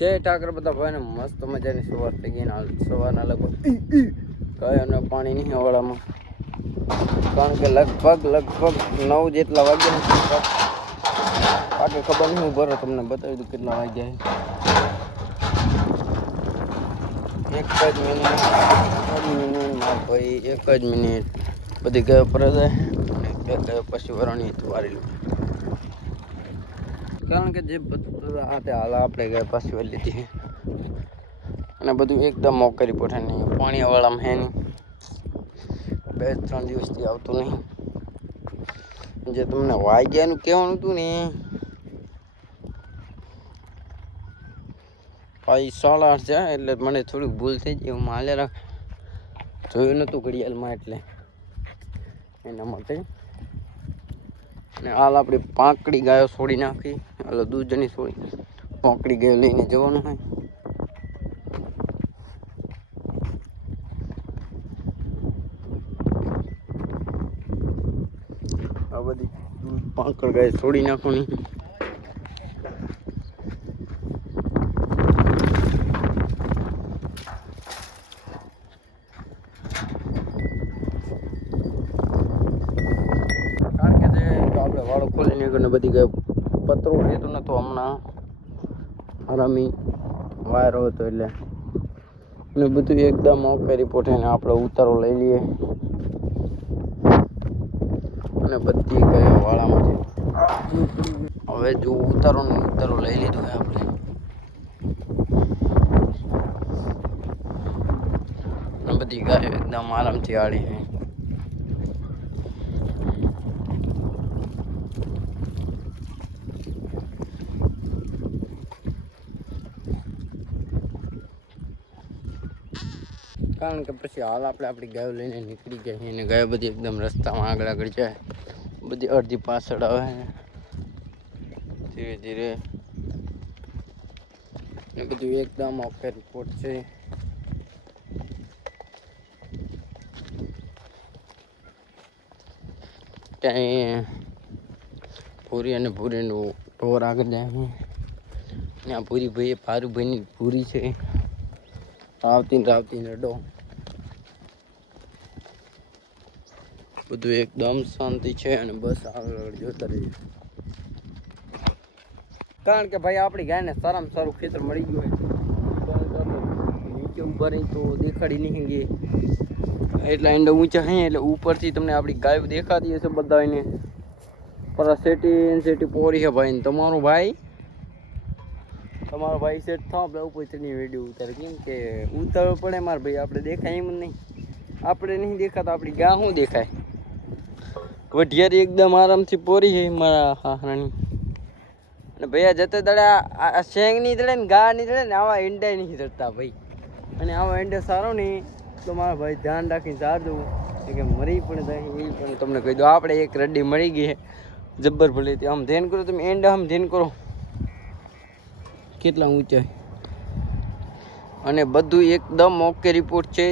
જય ઠાકર બધા ભાઈને મસ્ત મજાની સવાર થઈ ગઈ. હાલ સવારના લગભગ કયાના પાણી નહીં હવાળામાં, કારણ કે લગભગ 9 જેટલા વાગ્યા. બાકી ખબર નહીં, હું ભરો તમને બતાવી દઉં કેટલા વાગ્યા. એક જ મિનિટ ભાઈ, એક જ મિનિટ. બધી ગયો પર જાય અને ગયો પછી વરણી વારી લો, કારણ કે જે બધું હાલ આપણે ગયા પાછી વાર લીધી અને બધું એકદમ મોકરી પોઠે નહીં. પાણી વાળામાં હે નહીં, 2-3 દિવસથી આવતું નહીં. જે તમને વાગ્યાનું કહેવાનું હતું ને, ભાઈ 8:30 છે એટલે મને થોડીક ભૂલ થઈ ગઈ. હું હાલે રાખ જોયું નહોતું ઘડિયાળમાં, એટલે એના માટે. અને હાલ આપણી પાંકડી ગાયો છોડી નાખી, હાલો દૂધની છોડી પાંકડી ગાયો લઈને જવાનું હોય. આ બધી પાંકડ ગાય છોડી નાખવાની. વાળો ખોલીને આગળ બધી ગયો પતરો રહેતો નતો. હમણાં હરામી વાયરો હતો એટલે ને બધું એકદમ ઓકે રિપોર્ટ. એને આપણે ઉતારો લઈ લઈએ અને બધી ગયા વાળામાં. હવે જો ઉતારો લઈ લીધો હોય આપણે, ને બધી ગાયો એકદમ આરામથી આડી છે. કારણ કે પછી હાલ આપણે આપણી ગાયો લઈને નીકળી ગયા અને ગાયો બધી એકદમ રસ્તામાં આગળ જાય. બધી અડધી પાછળ આવે ધીરે ધીરે, ને બધું એકદમ ઓકે રિપોર્ટ છે. ત્યાં ભૂરી અને ભૂરીનું ઢોર આગળ જાય છે. ત્યાં ભૂરી ભાઈ ભારુભાઈની ભૂરી છે. રાવતી અડો, બધું એકદમ શાંતિ છે. અને બસ આગળ જોતા રહીએ, કારણ કે ભાઈ આપણી ગાયને સારામાં સારું ખેતર મળી ગયું હોય. નીચે ઉભા રહી તો દેખાડી નહીં ગઈ, એટલા ઈંડા ઊંચા હે એટલે ઉપરથી તમને આપણી ગાય દેખાતી હશે બધાને. પર સેટી પોરી છે ભાઈ. તમારો ભાઈ સેટ થાવ આપણે ઉપર ચડીને વિડીયો ઉતારે, કેમ કે ઉતારવો પડે મારે ભાઈ. આપણે દેખાય એમ નહીં, આપણે નહીં દેખાતા, આપણી ગા શું દેખાય. વઢિયારી એકદમ આરામથી પોરી છે મારા હાહરાની. અને ભૈયા જતે દડે આ શેંગ નહીં દડે ને ગા નહીં દડે ને, આવા ઈંડા નહીં ચડતા ભાઈ. અને આવા ઈંડા સારો નહીં તો મારા ભાઈ ધ્યાન રાખીને જાજો, કે મરી પણ જાય એ પણ તમને કહી દો. આપણે એક રડી મળી ગઈ જબ્બર ભલે. આમ ધ્યાન કરો તમે, ઈંડા આમ ધ્યાન કરો કેટલા ઊંચા. અને બધું એકદમ ઓકે રિપોર્ટ છે.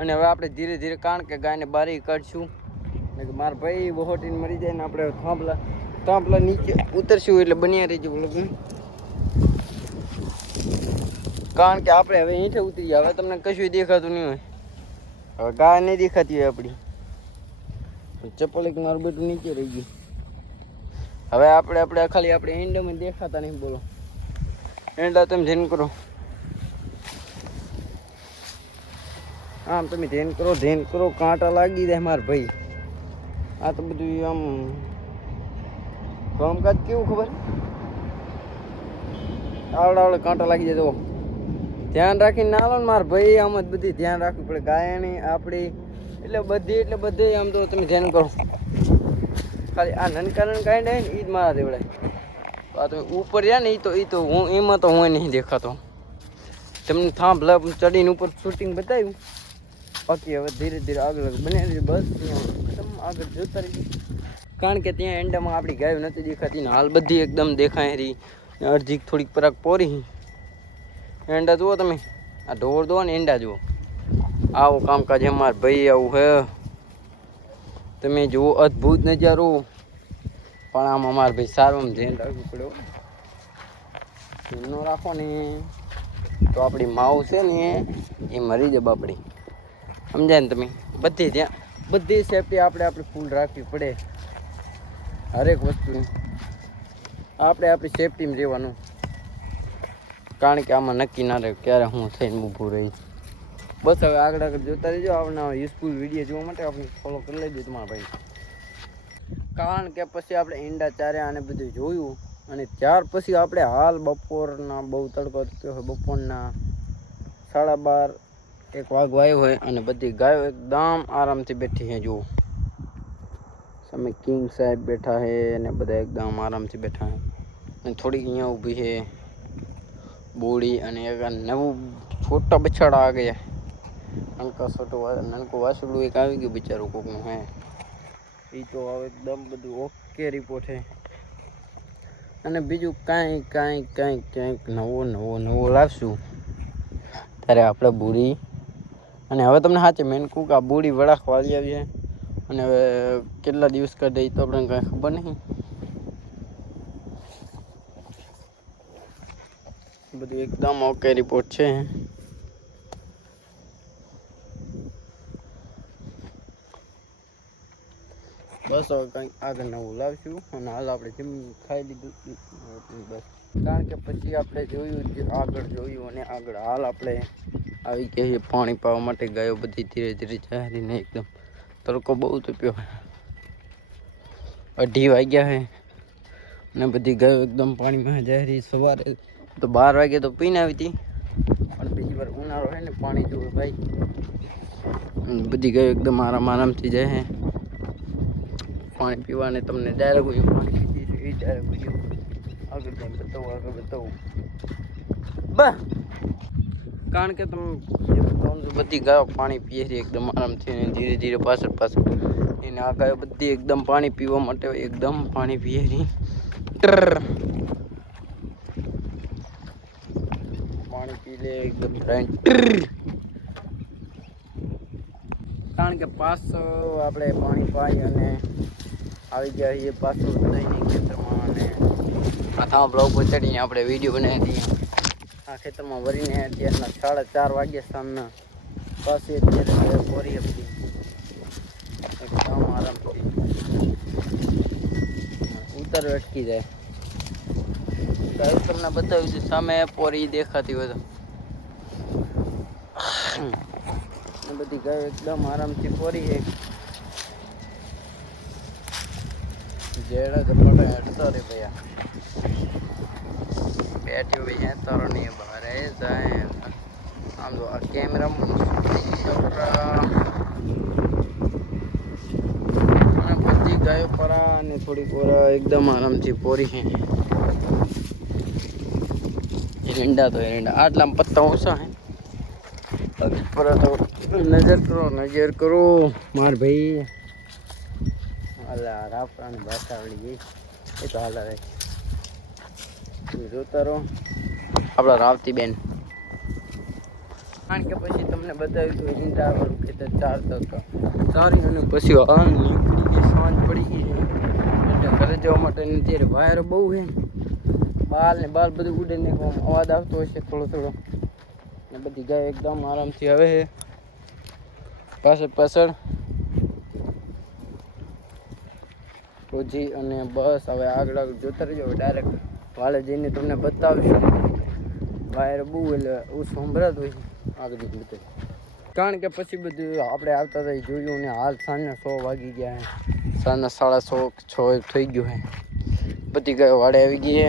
અને હવે આપણે ધીરે ધીરે, કારણ કે ગાયને બારી કાઢશું ને કે મારા ભાઈ વહોટીને મરી જાય ને આપણે થાંભલા નીચે ઉતરશું એટલે બન્યા રહી જવું. કારણ કે આપણે હવે હેઠે ઉતરી ગયા. હવે તમને કશું દેખાતું નહીં હોય, હવે ગાય નહીં દેખાતી હોય આપણી. ચપ્પલ એક મારું બેટું નીચે રહી ગયું. હવે આપણે ખાલી આપણે ઈંડામાં દેખાતા નહીં. બોલો ઈંડા તમે ધ્યાન કરો, આમ તમે ધ્યાન કરો. કાંટા લાગી જાય મારા ભાઈ. આ તો બધું આમ કામકાજ કેવું ખબર, આવડે કાંટા લાગી જાય. તો ધ્યાન રાખીને ના લો ને મારા ભાઈ. આમ જ બધી ધ્યાન રાખવું પડે ગાયની આપણી, એટલે બધી આમ તો તમે ધ્યાન કરો. ખાલી આ નનકા કાંડા ને એ જ મારા દેવડાય. આ તમે ઉપર રહ્યા ને એ તો હું એમાં તો હું નહીં દેખાતો. તમને થાંભલા ચડીને ઉપર શૂટિંગ બતાવ્યું. બાકી હવે ધીરે ધીરે આગળ બને બસ આગળ જોતા રહીએ, કારણ કે ત્યાં એંડામાં આપણી ગાયો નથી દેખાતી ને હાલ બધી એકદમ દેખાય રહી. અડધી થોડીક પરાક પોરી. એંડા જુઓ તમે, આ ઢોર જુઓ ને એંડા જુઓ. આવો કામકાજ અમારે ભાઈ, આવું હે. તમે જુઓ અદ્ભુત નજારો. પણ આમ અમારે ભાઈ સારું ધ્યાન રાખવું પડે. ન રાખો ને તો આપણી માવ છે ને એ મરી જાય બાપડી. સમજાય ને તમે? બધી સેફટી આપણે ફૂલ રાખવી પડે. હરેક વસ્તુની આપણે આપણી સેફટીમાં રહેવાનું. કારણ કે આમાં નક્કી ના રહે ક્યારે હું થઈને ઊભું રહી. બસ હવે આગળ જોતા રહીજો. આપણા યુઝફુલ વિડીયો જોવા માટે આપણે ફોલો કરી લેજો તમારા ભાઈ. કારણ કે પછી આપણે ઈંડા ચાર્યા અને બધું જોયું અને ત્યાર પછી આપણે હાલ બપોરના બહુ તડકો થયો હોય, બપોરના 12:30-1 વાગવા આવ્યો હોય અને બધી ગાયો એકદમ આરામથી બેઠી છે. જુઓ સામે કિંગ સાહેબ બેઠા છે અને બધા એકદમ આરામથી બેઠા છે. અને થોડીક અહીંયા ઊભી છે બોડી અને એક નવું છોટા બછડા આ ગયા. નનકો વાસુડું એક આવી ગયું બિચારું કોકનું હે. એ તો હવે એકદમ બધું ઓકે રિપોર્ટ છે. અને બીજું કાંઈક નવો લાવશું ત્યારે આપણે બુડી. અને હવે તમને સાચે મેન કહું કે આ બુડી વડાખ વાળી આવી છે. અને હવે કેટલા દિવસ કાઢે એ તો આપણને કાંઈ ખબર નહીં. બધું એકદમ ઓકે રિપોર્ટ છે. બસ હવે કંઈક આગળ નવું લાવશું. અને હાલ આપણે જેમ ખાઈ લીધું બસ. કારણ કે પછી આપણે આગળ જોયું અને આગળ હાલ આપણે આવી ગયા પાણી પાવા માટે. ગાયો બધી ધીરે ધીરે ચારીને એકદમ તડકો બહુ તપ્યો. 2:30 વાગ્યા છે અને બધી ગાયો એકદમ પાણીમાં જાય. સવારે તો 12 વાગે તો પીને આવી હતી, પણ બીજી વાર ઉનાળો છે ને પાણી જોવે ભાઈ. બધી ગાયો એકદમ આરામથી જાય છે પાણી પીવાને. તમને ડાયરેક્ટ પાણી પીધી એ ડાયરેક્ટ આગળ બતાવું કારણ કે તમે બધી ગાયો પાણી પીએ છે એકદમ આરામથી અને ધીરે ધીરે પાછળ એને. આ ગાયો બધી એકદમ પાણી પીવા માટે એકદમ પાણી પીએ છે. પાણી પી લે એકદમ કારણ કે પાછો આપણે પાણી પાઈ અને આવી ગયા છીએ પાછું બધાની ખેતરમાં. અને આ થાંભલા ઉપર ચડીને આપણે વિડીયો બનાવી દઈએ. આ ખેતરમાં વરીને અત્યારના 4:30 વાગ્યા સામના પાછી અત્યારે પોરી હતી એકદમ આરામથી ઉતર અટકી જાય. તમને બતાવ્યું છે સામે પોરી દેખાતી હોય તો. બધી ગાયો એકદમ આરામથી પોરી છે. જેડા ઝપટા હેઠતા રે ભૈયા બેઠ્યો ભૈયા તારો ને બારે જાય. આમ તો આ કેમેરામાં બધી ગાયો પરા અને થોડીક ઓરા એકદમ આરામથી પોરી છે. એરંડા આટલામાં પત્તા ઓછા હે. નજર કરો માર ભાઈ. અલા રાપરાની ભાષા આવડી ગઈ એ તો હાલ રહે. જોતા રહો આપણા રાવતી બેન. કારણ કે પછી તમને બતાવ્યું હતું ઈંડા વાળું ખેતર 4 તડકા ચારી અને પછી હાલ નીકળી ગઈ. સાંજ પડી ગઈ એટલે ઘરે જવા માટે અત્યારે વાયરો બહુ છે. બાલ બધું ઉડે ને અવાજ આવતો હોય છે થોડો. ને બધી ગાય એકદમ આરામથી આવે છે પાછળ રોજી. અને બસ હવે આગળ જોતા રહેજો. ડાયરેક્ટ વાલે જઈને તમને બતાવીશું. વાયર બહુ એટલે સંભળાત હોય આગળ બધે. કારણ કે પછી બધું આપણે આવતા હતા જોયું ને હાલ સાંજના 6 વાગી ગયા. સાંજના 6:30-6 થઈ ગયું છે. બધી ગાયો વાડે આવી ગઈ છે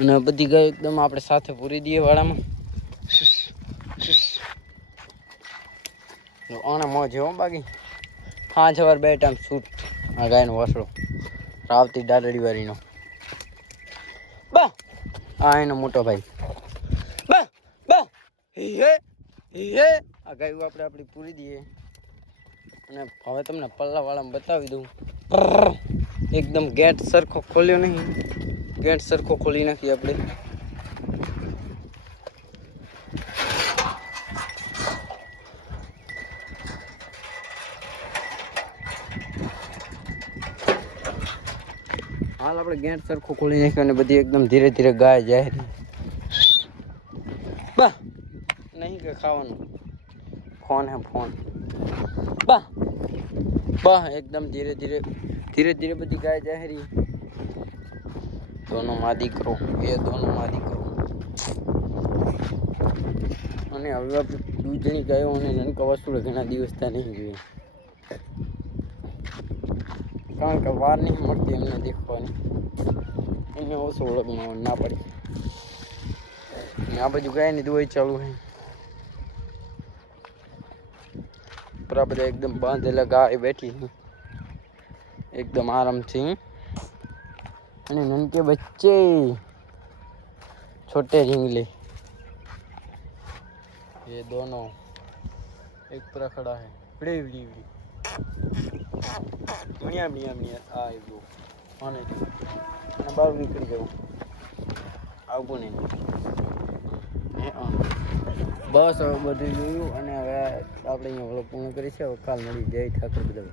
અને બધી ગાયો એકદમ આપણે સાથે પૂરી દઈએ વાડામાં. આને મોજ હો બાકી. હા સવાર 2 ટાઈમ શૂટ આ ગાયનો વાસળો રાવતી ડાલડી વાળીનો. આ એનો મોટો ભાઈ. આ ગાયું આપણે આપણી પૂરી દઈએ. અને હવે તમને પલ્લાવાળામાં બતાવી દઉં. એકદમ ગેટ સરખો ખોલ્યો નહીં. ગેટ સરખો ખોલી નાખીએ આપણે. હાલ આપણે ગેટ સરખું ખોલી નાખ્યું અને બધી એકદમ ધીરે ધીરે ગાય જાય રહી. બા નહીં કે ખાવાનું ફોન હે ફોન. બા બા એકદમ ધીરે ધીરે ધીરે ધીરે બધી ગાય જાય રહી. दोनों माँ દીકરો એ दोनों माँ દીકરો. અને હવે આપણે દૂધની ગાયો અને નનકા વસ્તુ ઘણા દિવસ ત્યાં નહીં જોઈએ, કારણ કે વાર નહીં મળતી એમને દેખવાની, એને ઓછો ઓળખમાં ના પડી. આ બાજુ ગાયની દવાઈ ચાલુ છે. પર આ બધા એકદમ બાંધેલા ગાય બેઠી છે एकदम आराम से. અને ननके बच्चे छोटे झिंगले ये दोनों एक तरह खड़ा है. बड़े बड़ी बड़ी बढ़िया बढ़िया बढ़िया आ वो आने અને બહાર નીકળી જવું આવું નહીં. બસ હવે બધું જોયું અને હવે આપણે અહીંયા વ્લોગ પૂર્ણ કરી છે. હવે કાલ મળી જય ઠાકર બધા.